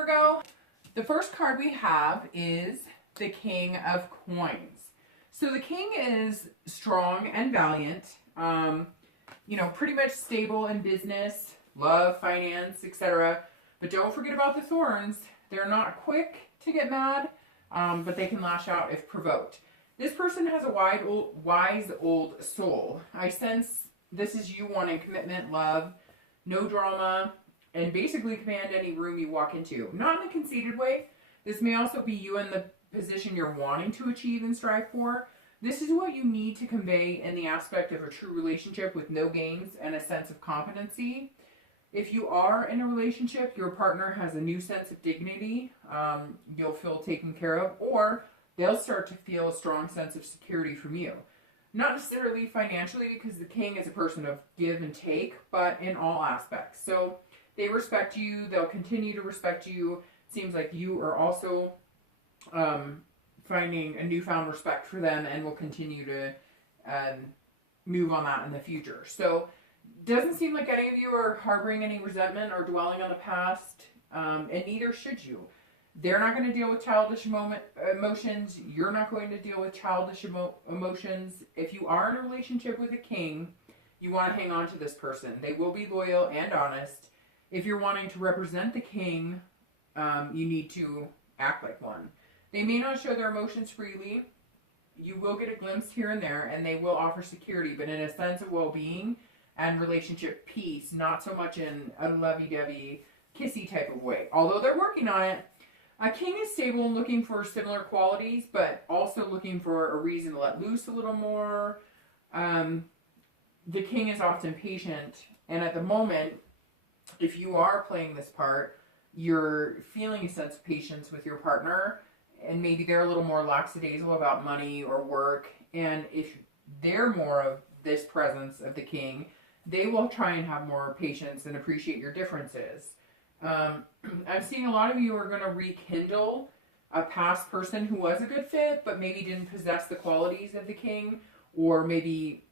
Virgo. The first card we have is the King of Coins. So the King is strong and valiant, pretty much stable in business, love, finance, etc. But don't forget about the thorns. They're not quick to get mad, but they can lash out if provoked. This person has a wise old soul. I sense this is you wanting commitment, love, no drama, and basically command any room you walk into. Not in a conceited way. This may also be you in the position you're wanting to achieve and strive for. This is what you need to convey in the aspect of a true relationship with no games and a sense of competency. If you are in a relationship, your partner has a new sense of dignity, you'll feel taken care of, or they'll start to feel a strong sense of security from you. Not necessarily financially, because the King is a person of give and take, but in all aspects. So they respect you, they'll continue to respect you. Seems like you are also finding a newfound respect for them and will continue to move on that in the future. So doesn't seem like any of you are harboring any resentment or dwelling on the past, and neither should you. They're not going to deal with childish emotions. You're not going to deal with childish emotions. If you are in a relationship with a King, you want to hang on to this person. They will be loyal and honest. If you're wanting to represent the King, you need to act like one. They may not show their emotions freely. You will get a glimpse here and there, and they will offer security, but in a sense of well-being and relationship peace, not so much in a lovey-dovey, kissy type of way. Although they're working on it, a King is stable and looking for similar qualities, but also looking for a reason to let loose a little more. The King is often patient, and at the moment, if you are playing this part, you're feeling a sense of patience with your partner, and maybe they're a little more lackadaisical about money or work, and if they're more of this presence of the King, they will try and have more patience and appreciate your differences. I'm seeing a lot of you are going to rekindle a past person who was a good fit, but maybe didn't possess the qualities of the King, or maybe,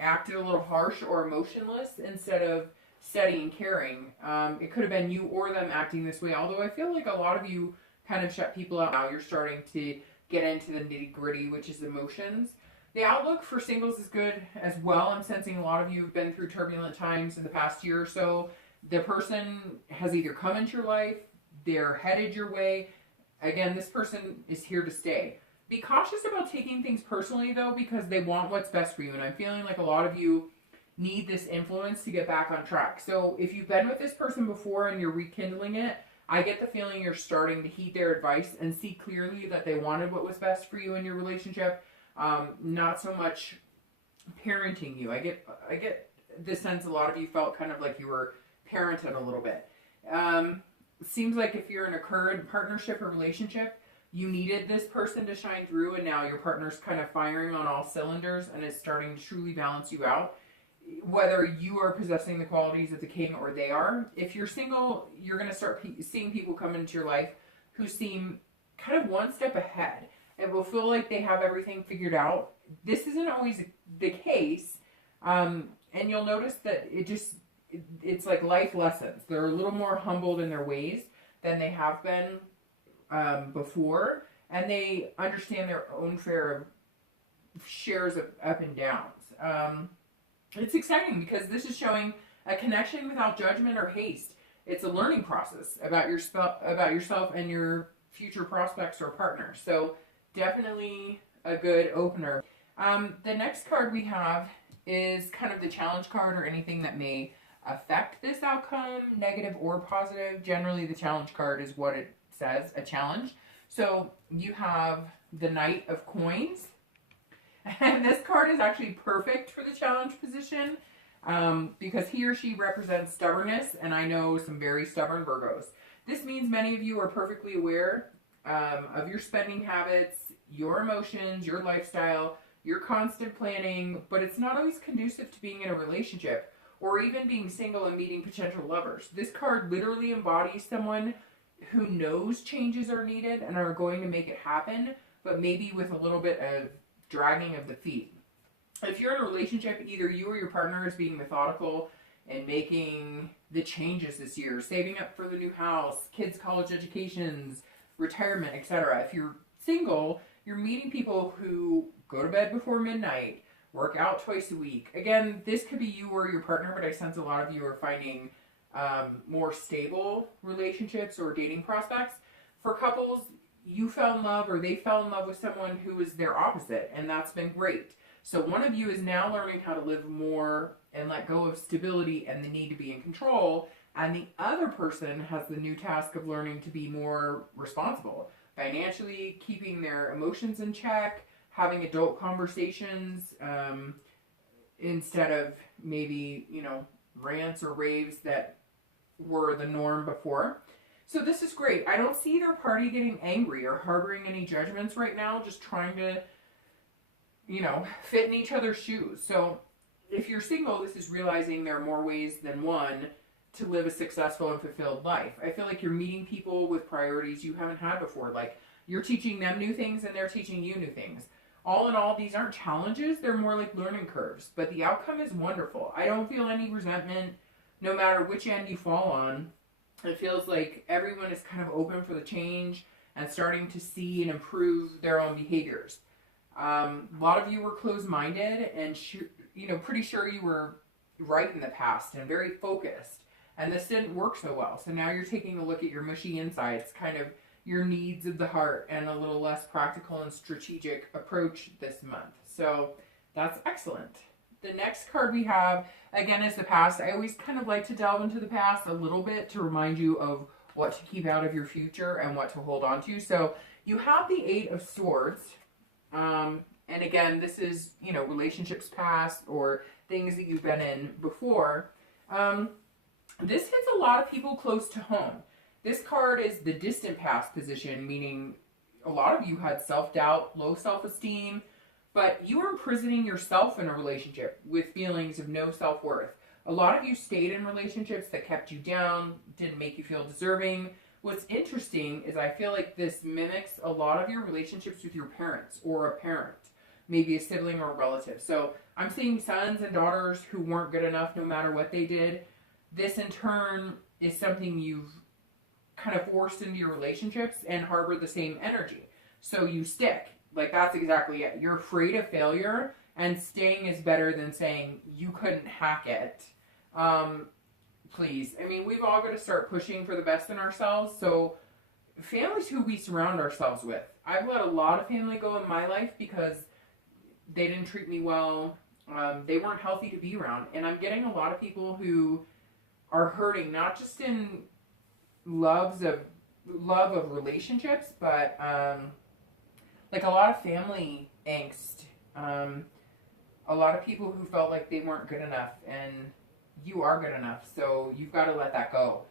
acted a little harsh or emotionless instead of steady and caring. It could have been you or them acting this way, although I feel like a lot of you kind of shut people out now. You're starting to get into the nitty-gritty, which is emotions. The outlook for singles is good as well. I'm sensing a lot of you have been through turbulent times in the past year or so. The person has either come into your life, they're headed your way. Again, this person is here to stay. Be cautious about taking things personally, though, because they want what's best for you. And I'm feeling like a lot of you need this influence to get back on track. So if you've been with this person before and you're rekindling it, I get the feeling you're starting to heed their advice and see clearly that they wanted what was best for you in your relationship. Not so much parenting you. I get the sense a lot of you felt kind of like you were parented a little bit. Seems like if you're in a current partnership or relationship, you needed this person to shine through, and now your partner's kind of firing on all cylinders and is starting to truly balance you out. Whether you are possessing the qualities of the King or they are. If you're single, you're going to start seeing people come into your life who seem kind of one step ahead. It will feel like they have everything figured out. This isn't always the case, and you'll notice that it's like life lessons. They're a little more humbled in their ways than they have been before, and they understand their own fair shares of up and downs. It's exciting because this is showing a connection without judgment or haste. It's a learning process about yourself and your future prospects or partners. So definitely a good opener. The next card we have is kind of the challenge card, or anything that may affect this outcome, negative or positive. Generally, the challenge card is what it says, a challenge. So you have the Knight of Coins. And this card is actually perfect for the challenge position because he or she represents stubbornness, and I know some very stubborn Virgos. This means many of you are perfectly aware of your spending habits, your emotions, your lifestyle, your constant planning, but it's not always conducive to being in a relationship or even being single and meeting potential lovers. This card literally embodies someone who knows changes are needed and are going to make it happen, but maybe with a little bit of dragging of the feet. If you're in a relationship, either you or your partner is being methodical and making the changes this year, saving up for the new house, kids' college educations, retirement, etc. If you're single, you're meeting people who go to bed before midnight, work out twice a week. Again, this could be you or your partner, but I sense a lot of you are finding more stable relationships or dating prospects. For couples, you fell in love or they fell in love with someone who is their opposite, and that's been great. So one of you is now learning how to live more and let go of stability and the need to be in control, and the other person has the new task of learning to be more responsible, financially, keeping their emotions in check, having adult conversations, instead of maybe, rants or raves that were the norm before. So this is great. I don't see either party getting angry or harboring any judgments right now, just trying to, fit in each other's shoes. So if you're single, this is realizing there are more ways than one to live a successful and fulfilled life. I feel like you're meeting people with priorities you haven't had before. Like, you're teaching them new things and they're teaching you new things. All in all, these aren't challenges. They're more like learning curves. But the outcome is wonderful. I don't feel any resentment no matter which end you fall on. It feels like everyone is kind of open for the change and starting to see and improve their own behaviors. A lot of you were closed-minded and pretty sure you were right in the past and very focused. And this didn't work so well. So now you're taking a look at your mushy insides, kind of your needs of the heart, and a little less practical and strategic approach this month. So that's excellent. The next card we have, again, is the past. I always kind of like to delve into the past a little bit to remind you of what to keep out of your future and what to hold on to. So you have the Eight of Swords. And again, this is, relationships past or things that you've been in before. This hits a lot of people close to home. This card is the distant past position, meaning a lot of you had self-doubt, low self-esteem, but you were imprisoning yourself in a relationship with feelings of no self-worth. A lot of you stayed in relationships that kept you down, didn't make you feel deserving. What's interesting is I feel like this mimics a lot of your relationships with your parents or a parent, maybe a sibling or a relative. So I'm seeing sons and daughters who weren't good enough no matter what they did. This in turn is something you've kind of forced into your relationships and harbor the same energy. So you stick. Like, that's exactly it. You're afraid of failure, and staying is better than saying you couldn't hack it. Please. I mean, we've all got to start pushing for the best in ourselves. So families who we surround ourselves with. I've let a lot of family go in my life because they didn't treat me well. They weren't healthy to be around. And I'm getting a lot of people who are hurting, not just in love of relationships, but like a lot of family angst. A lot of people who felt like they weren't good enough, and you are good enough, so you've got to let that go.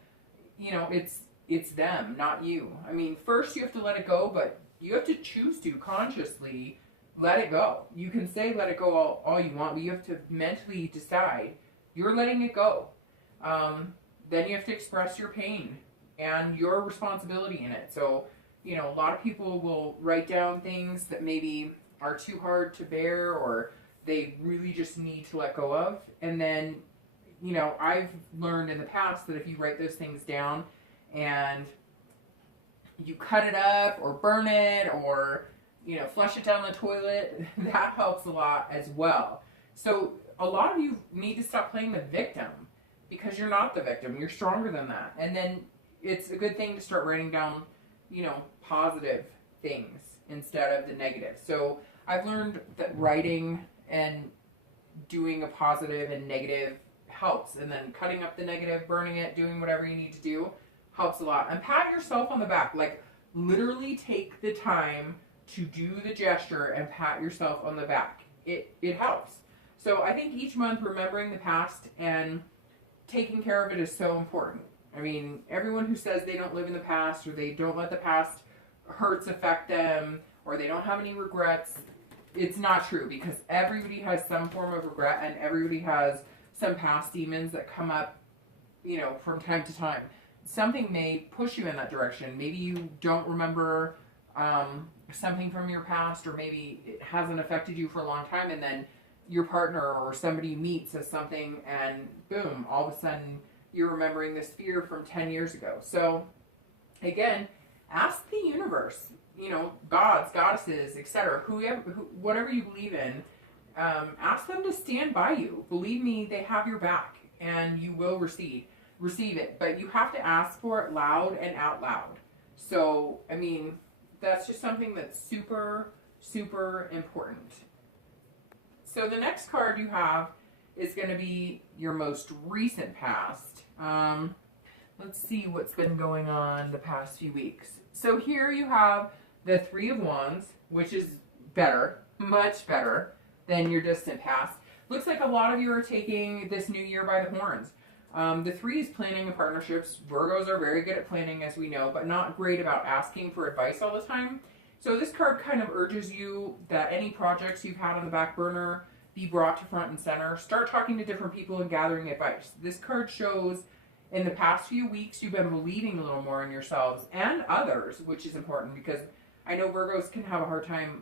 It's them, not you. I mean, first you have to let it go, but you have to choose to consciously let it go. You can say let it go all you want, but you have to mentally decide you're letting it go. Then you have to express your pain and your responsibility in it. So, a lot of people will write down things that maybe are too hard to bear or they really just need to let go of. And then, I've learned in the past that if you write those things down and you cut it up or burn it or, flush it down the toilet, that helps a lot as well. So a lot of you need to stop playing the victim because you're not the victim. You're stronger than that. And then it's a good thing to start writing down, positive things instead of the negative. So I've learned that writing and doing a positive and negative helps, and then cutting up the negative, burning it, doing whatever you need to do helps a lot. And pat yourself on the back. Like, literally take the time to do the gesture and pat yourself on the back. It helps. So I think each month remembering the past and taking care of it is so important. I mean, everyone who says they don't live in the past or they don't let the past hurts affect them or they don't have any regrets, it's not true, because everybody has some form of regret and everybody has some past demons that come up, from time to time. Something may push you in that direction. Maybe you don't remember something from your past, or maybe it hasn't affected you for a long time, and then your partner or somebody you meet says something, and boom, all of a sudden you're remembering this fear from 10 years ago. So again, ask the universe, you know, gods, goddesses, etc., whatever you believe in, ask them to stand by you. Believe me, they have your back, and you will receive it. But you have to ask for it loud and out loud. So, I mean, that's just something that's super, super important. So the next card you have is going to be your most recent past. Let's see what's been going on the past few weeks. So here you have the Three of Wands, which is better, much better than your distant past. Looks like a lot of you are taking this new year by the horns. The Three is planning and partnerships. Virgos are very good at planning, as we know, but not great about asking for advice all the time. So this card kind of urges you that any projects you've had on the back burner be brought to front and center. Start talking to different people and gathering advice. This card shows in the past few weeks you've been believing a little more in yourselves and others, which is important because I know Virgos can have a hard time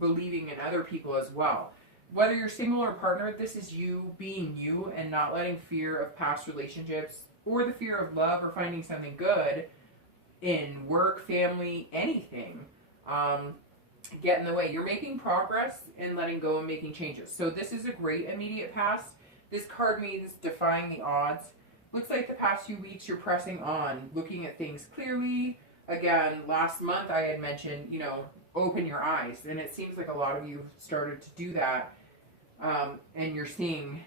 believing in other people as well. Whether you're single or partnered, this is you being you and not letting fear of past relationships or the fear of love or finding something good in work, family, anything get in the way. You're making progress in letting go and making changes. So this is a great immediate past. This card means defying the odds. Looks like the past few weeks you're pressing on, looking at things clearly. Again, last month I had mentioned, you know, open your eyes. And it seems like a lot of you have started to do that. And you're seeing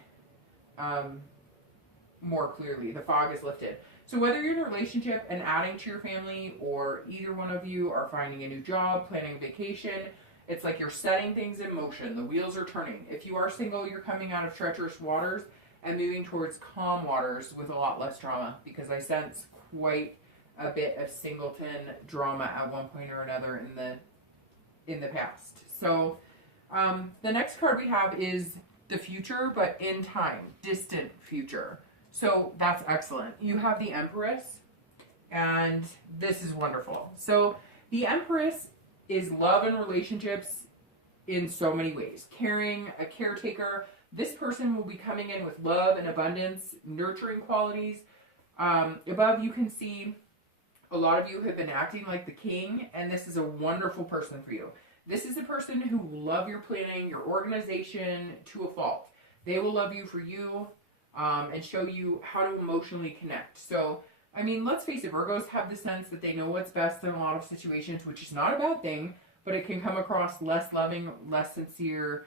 more clearly. The fog is lifted. So whether you're in a relationship and adding to your family, or either one of you are finding a new job, planning a vacation, it's like you're setting things in motion. The wheels are turning. If you are single, you're coming out of treacherous waters and moving towards calm waters with a lot less drama, because I sense quite a bit of singleton drama at one point or another in the past. So the next card we have is the future, but in time, distant future. So that's excellent. You have the Empress, and this is wonderful. So the Empress is love and relationships in so many ways. Caring, a caretaker. This person will be coming in with love and abundance, nurturing qualities. Above you can see a lot of you have been acting like the king, and this is a wonderful person for you. This is a person who will love your planning, your organization to a fault. They will love you for you. And show you how to emotionally connect. So, I mean, let's face it, Virgos have the sense that they know what's best in a lot of situations, which is not a bad thing, but it can come across less loving, less sincere,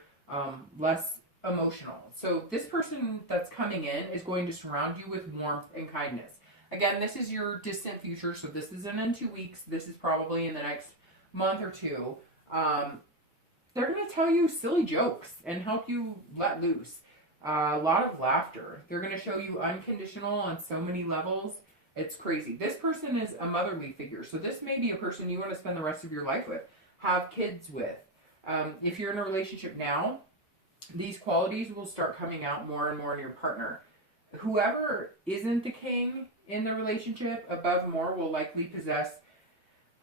less emotional. So this person that's coming in is going to surround you with warmth and kindness. Again, this is your distant future, so this isn't in 2 weeks. This is probably in the next month or two. They're going to tell you silly jokes and help you let loose. A lot of laughter. They're going to show you unconditional on so many levels. It's crazy. This person is a motherly figure. So this may be a person you want to spend the rest of your life with, have kids with. If you're in a relationship now, these qualities will start coming out more and more in your partner. Whoever isn't the king in the relationship, above more, will likely possess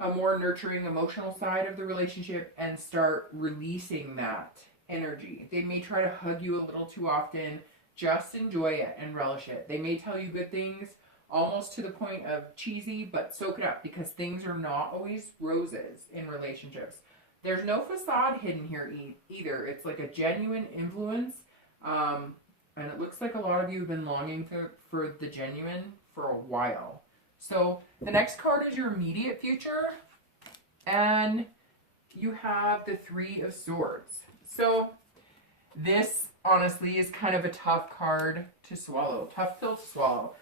a more nurturing emotional side of the relationship and start releasing that energy. They may try to hug you a little too often. Just enjoy it and relish it. They may tell you good things almost to the point of cheesy, but soak it up, because things are not always roses in relationships. There's no facade hidden here either. It's like a genuine influence, and it looks like a lot of you have been longing for the genuine for a while. So the next card is your immediate future, and you have the Three of Swords. So this honestly is kind of a tough card to swallow, tough pill to swallow,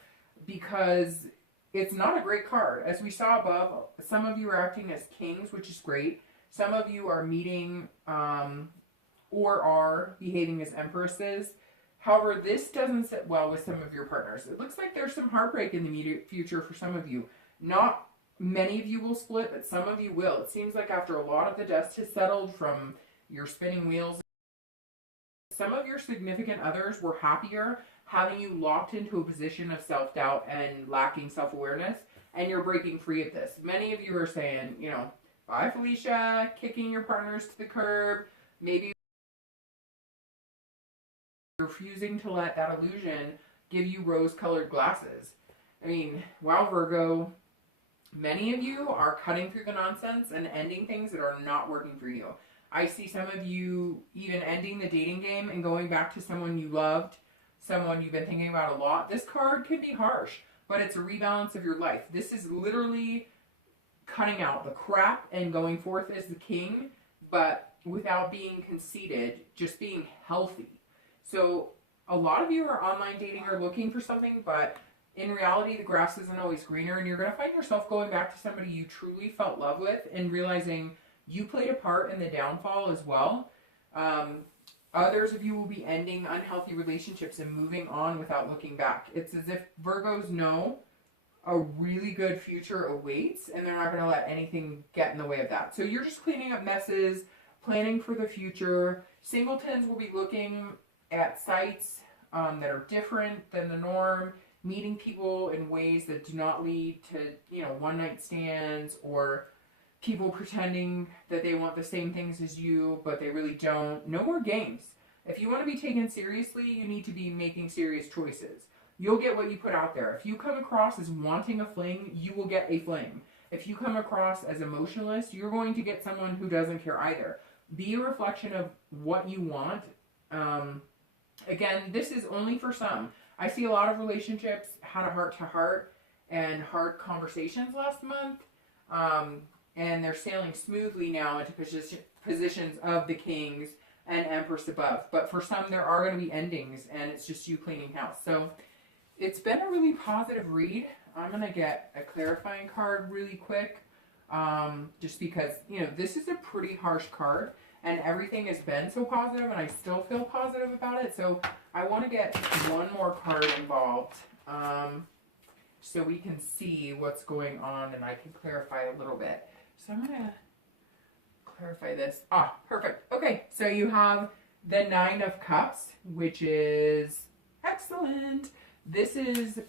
because it's not a great card. As we saw above, some of you are acting as kings, which is great. Some of you are meeting or are behaving as empresses. However, this doesn't sit well with some of your partners. It looks like there's some heartbreak in the immediate future for some of you. Not many of you will split, but some of you will. It seems like after a lot of the dust has settled from your spinning wheels, some of your significant others were happier having you locked into a position of self-doubt and lacking self-awareness, and you're breaking free of this. Many of you are saying, you know, bye Felicia, kicking your partners to the curb, maybe You're refusing to let that illusion give you rose-colored glasses. I mean, wow, Virgo, many of you are cutting through the nonsense and ending things that are not working for you. I see some of you even ending the dating game and going back to someone you loved, someone you've been thinking about a lot. This card can be harsh, but it's a rebalance of your life. This is literally cutting out the crap and going forth as the king, but without being conceited, just being healthy. So a lot of you are online dating or looking for something, but in reality, the grass isn't always greener, and you're going to find yourself going back to somebody you truly felt love with and realizing you played a part in the downfall as well. Others of you will be ending unhealthy relationships and moving on without looking back. It's as if Virgos know a really good future awaits, and they're not going to let anything get in the way of that. So you're just cleaning up messes, planning for the future. Singletons will be looking at sites that are different than the norm, meeting people in ways that do not lead to, one-night stands or people pretending that they want the same things as you, but they really don't. No more games. If you want to be taken seriously, you need to be making serious choices. You'll get what you put out there. If you come across as wanting a fling, you will get a fling. If you come across as emotionless, you're going to get someone who doesn't care either. Be a reflection of what you want. Again, this is only for some. I see a lot of relationships had a heart-to-heart and hard conversations last month. And they're sailing smoothly now into positions of the kings and empress above. But for some, there are going to be endings, and it's just you cleaning house. So it's been a really positive read. I'm going to get a clarifying card really quick, just because, this is a pretty harsh card, and everything has been so positive, and I still feel positive about it. So I want to get one more card involved, so we can see what's going on, and I can clarify a little bit. So I'm going to clarify this. Perfect. Okay, so you have the Nine of Cups, which is excellent. This is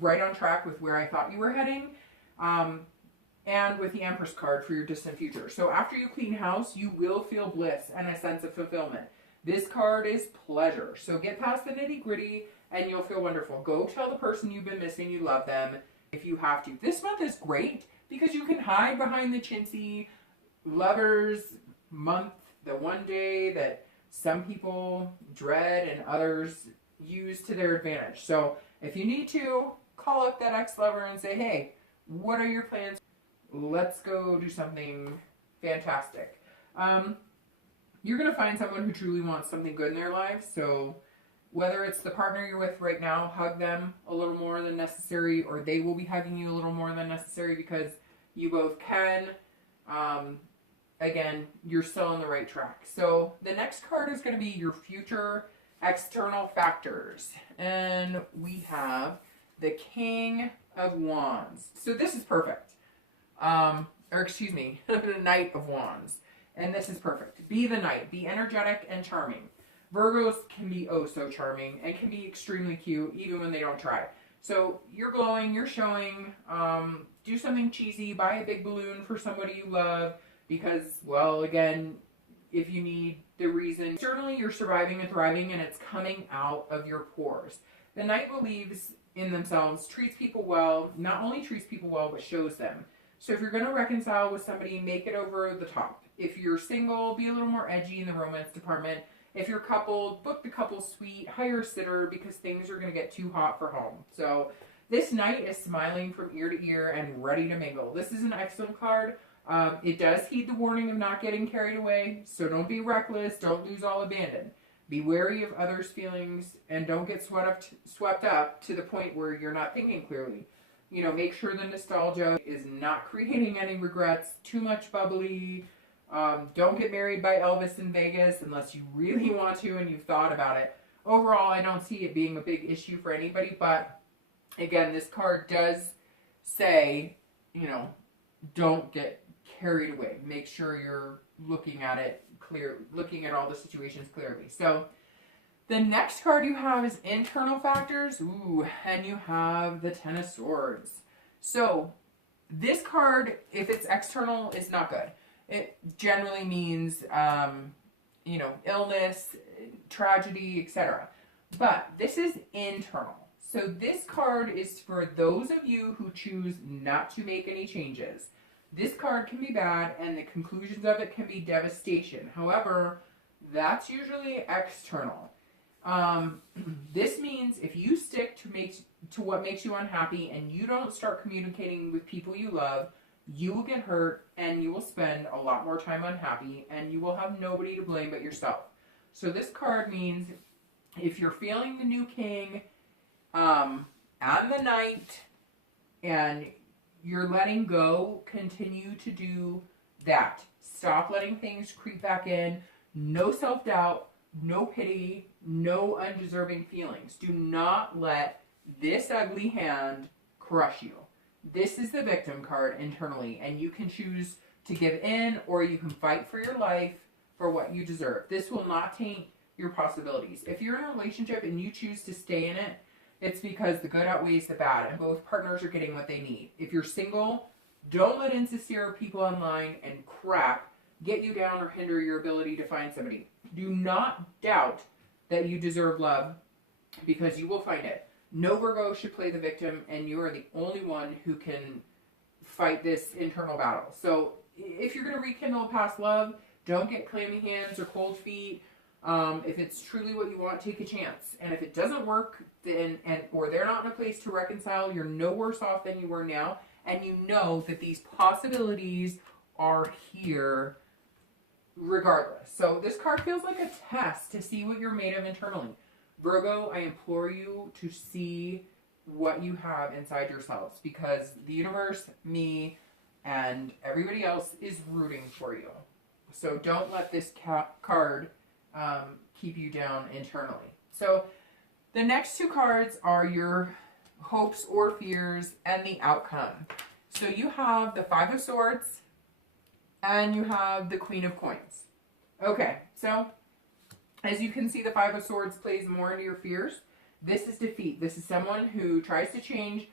right on track with where I thought you were heading, and with the Empress card for your distant future. So after you clean house, you will feel bliss and a sense of fulfillment. This card is pleasure. So get past the nitty-gritty, and you'll feel wonderful. Go tell the person you've been missing you love them if you have to. This month is great because you can hide behind the chintzy lovers month, the one day that some people dread and others use to their advantage. So if you need to, call up that ex-lover and say, hey, what are your plans? Let's go do something fantastic. You're going to find someone who truly wants something good in their lives. So whether it's the partner you're with right now, hug them a little more than necessary, or they will be hugging you a little more than necessary because you both can. Again, you're still on the right track. So the next card is going to be your future external factors. And we have the King of Wands. So this is perfect. The Knight of Wands. And this is perfect. Be the knight. Be energetic and charming. Virgos can be oh so charming and can be extremely cute even when they don't try. So you're glowing, you're showing, do something cheesy, buy a big balloon for somebody you love because, well, again, if you need the reason, certainly you're surviving and thriving and it's coming out of your pores. The knight believes in themselves, treats people well, not only treats people well, but shows them. So if you're going to reconcile with somebody, make it over the top. If you're single, be a little more edgy in the romance department. If you're coupled, book the couple suite, hire a sitter because things are going to get too hot for home. So this knight is smiling from ear to ear and ready to mingle. This is an excellent card. It does heed the warning of not getting carried away. So don't be reckless. Don't lose all abandon. Be wary of others' feelings and don't get swept up to the point where you're not thinking clearly. Make sure the nostalgia is not creating any regrets. Too much bubbly. Don't get married by Elvis in Vegas unless you really want to and you've thought about it. Overall, I don't see it being a big issue for anybody, but again, this card does say, don't get carried away. Make sure you're looking at it looking at all the situations clearly. So the next card you have is internal factors. Ooh, and you have the Ten of Swords. So this card, if it's external, is not good. It generally means, illness, tragedy, etc. But this is internal. So this card is for those of you who choose not to make any changes. This card can be bad and the conclusions of it can be devastation. However, that's usually external. This means if you stick to what makes you unhappy and you don't start communicating with people you love, you will get hurt and you will spend a lot more time unhappy and you will have nobody to blame but yourself. So this card means if you're feeling the new king and the knight and you're letting go, continue to do that. Stop letting things creep back in. No self-doubt, no pity, no undeserving feelings. Do not let this ugly hand crush you. This is the victim card internally, and you can choose to give in or you can fight for your life for what you deserve. This will not taint your possibilities. If you're in a relationship and you choose to stay in it, it's because the good outweighs the bad and both partners are getting what they need. If you're single, don't let insincere people online and crap get you down or hinder your ability to find somebody. Do not doubt that you deserve love because you will find it. No Virgo should play the victim, and you are the only one who can fight this internal battle. So if you're going to rekindle past love, don't get clammy hands or cold feet. If it's truly what you want, take a chance. And if it doesn't work, then or they're not in a place to reconcile, you're no worse off than you were now. And you know that these possibilities are here regardless. So this card feels like a test to see what you're made of internally. Virgo, I implore you to see what you have inside yourselves because the universe, me, and everybody else is rooting for you. So don't let this card keep you down internally. So the next two cards are your hopes or fears and the outcome. So you have the Five of Swords and you have the Queen of Coins. Okay, so as you can see, the Five of Swords plays more into your fears. This is defeat. This is someone who tries to change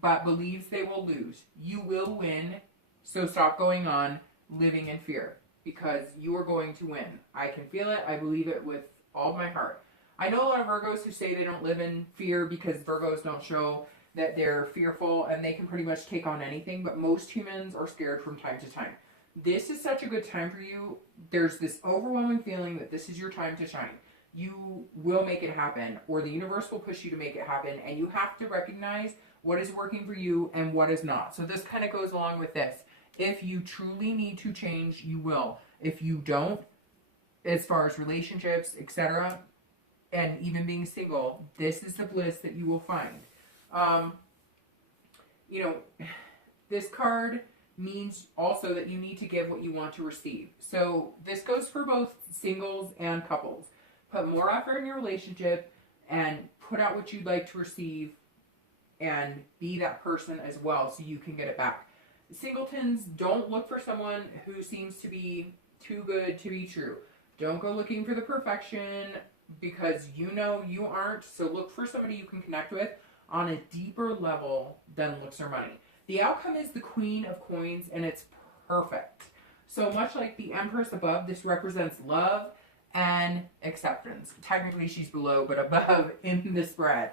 but believes they will lose. You will win, so stop going on living in fear because you are going to win. I can feel it. I believe it with all of my heart. I know a lot of Virgos who say they don't live in fear because Virgos don't show that they're fearful and they can pretty much take on anything, but most humans are scared from time to time. This is such a good time for you. There's this overwhelming feeling that this is your time to shine. You will make it happen, or the universe will push you to make it happen, and you have to recognize what is working for you and what is not. So this kind of goes along with this. If you truly need to change, you will. If you don't, as far as relationships, etc., and even being single, this is the bliss that you will find. This card means also that you need to give what you want to receive. So this goes for both singles and couples. Put more effort in your relationship and put out what you'd like to receive and be that person as well so you can get it back. Singletons, don't look for someone who seems to be too good to be true. Don't go looking for the perfection because you know you aren't. So look for somebody you can connect with on a deeper level than looks or money. The outcome is the Queen of Coins, and it's perfect. So much like the Empress above, this represents love and acceptance. Technically, she's below, but above in the spread.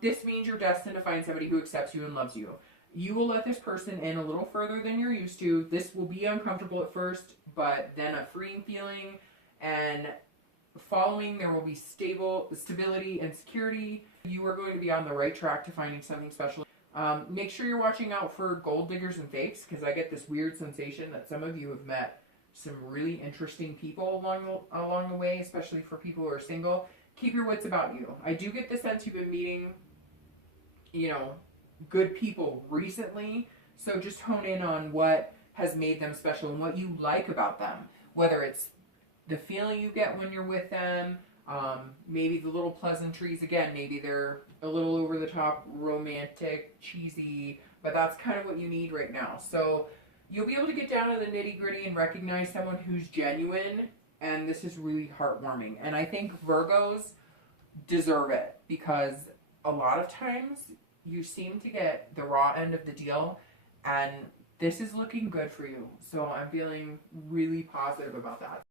This means you're destined to find somebody who accepts you and loves you. You will let this person in a little further than you're used to. This will be uncomfortable at first, but then a freeing feeling, and following there will be stability and security. You are going to be on the right track to finding something special. Make sure you're watching out for gold diggers and fakes because I get this weird sensation that some of you have met some really interesting people along the way, especially for people who are single. Keep your wits about you. I do get the sense you've been meeting, good people recently, so just hone in on what has made them special and what you like about them, whether it's the feeling you get when you're with them, maybe the little pleasantries. Again, maybe they're a little over the top, romantic, cheesy, but that's kind of what you need right now. So you'll be able to get down to the nitty gritty and recognize someone who's genuine, and this is really heartwarming. And I think Virgos deserve it because a lot of times you seem to get the raw end of the deal, and this is looking good for you. So I'm feeling really positive about that.